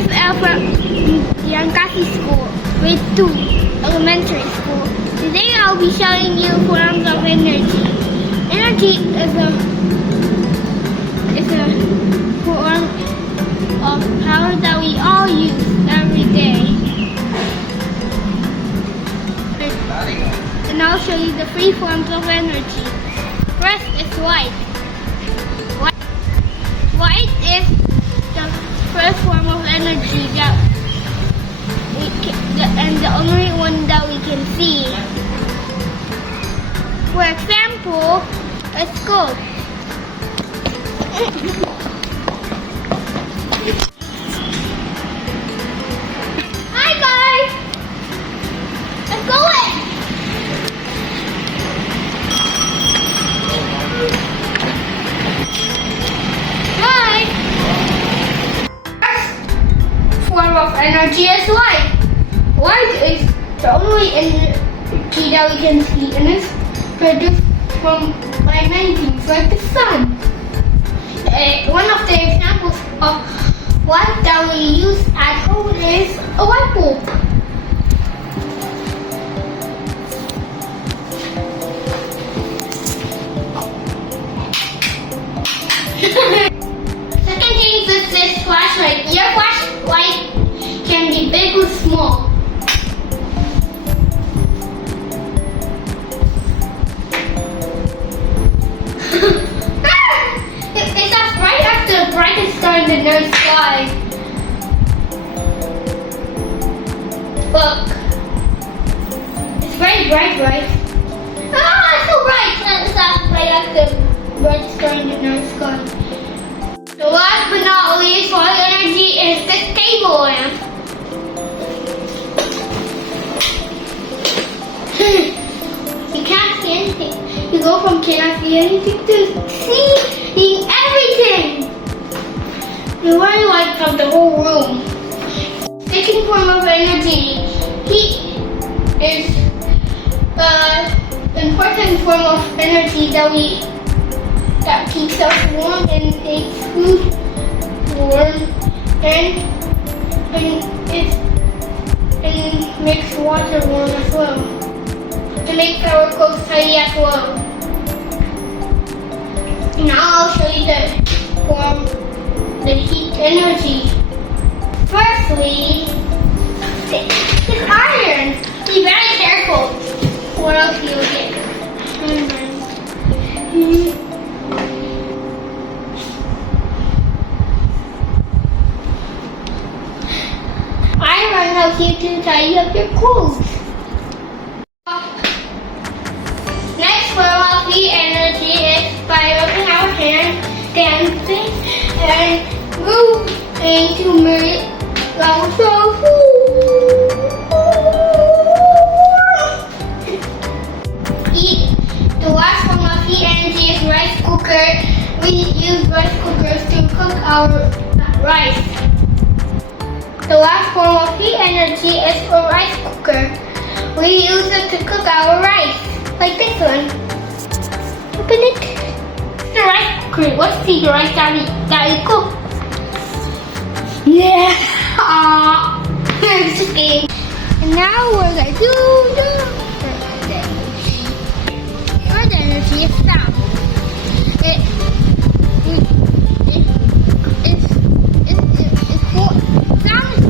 is Elle from Dian Kasih School, grade 2, elementary school. Today I'll be showing you forms of energy. Energy is a form of power that we all use every day. And I'll show you the three forms of energy. First is light. Light is the first form of energy that and the only one that we can see. For example, a school. Hi guys! Let's go in! Hi! First form of energy is light. Light is the only energy that we can see and is produced by many things like the sun. One of the examples of light that we use at home is a light bulb. Second thing is this flashlight. Your flashlight can be big or small. It's up right after the brightest star in the night sky. Look. It's very bright, right? Ah, it's so bright! It's up right after the brightest star in the night sky. The last but not least for energy is this table lamp. You can't see anything. You go from cannot see anything to seeing everything. You really light up the whole room. Second form of energy, heat is an important form of energy that keeps us warm and makes food warm and makes water warm as well. To make our clothes tidy as well. Now I'll show you the heat energy. Firstly, this iron. Be very careful, or else you'll get sunburned. Iron helps you to tidy up your clothes. Next form of heat energy is by rubbing our hands, dancing, and moving to make ourselves heat. The last form of heat energy is rice cooker. We use rice cookers to cook our rice. The last form of heat energy is a rice cooker. We use it to cook our rice. Like this one. Open it. It's the rice cooker. Let's see the rice that we cook. Yeah. Just kidding. And now we're gonna do the third energy is sound. Sound is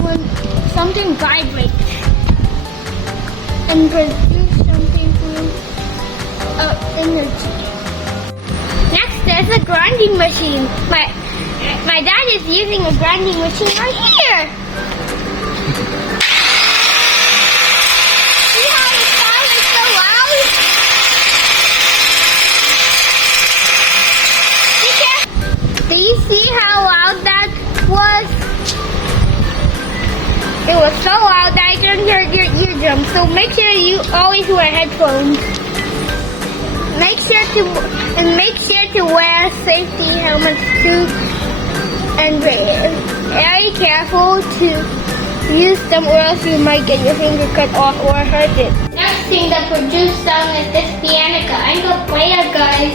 when something vibrates and produce something from energy. Next, there's a grinding machine. My dad is using a grinding machine right here. See how the sound is so loud? Do you see how loud that was? It was so loud that I couldn't hear your eardrums. So make sure you always wear headphones. Make sure to wear safety helmets too, and be very careful to use them, or else you might get your finger cut off or hurt it. Next thing that produces sound is this piano. I'm gonna play it, guys.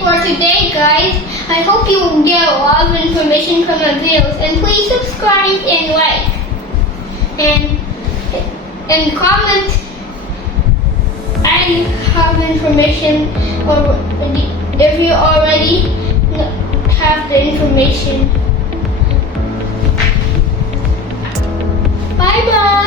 for today, guys. I hope you will get a lot of information from my videos. And please subscribe and like. And comment. I have information already. If you already have the information. Bye bye.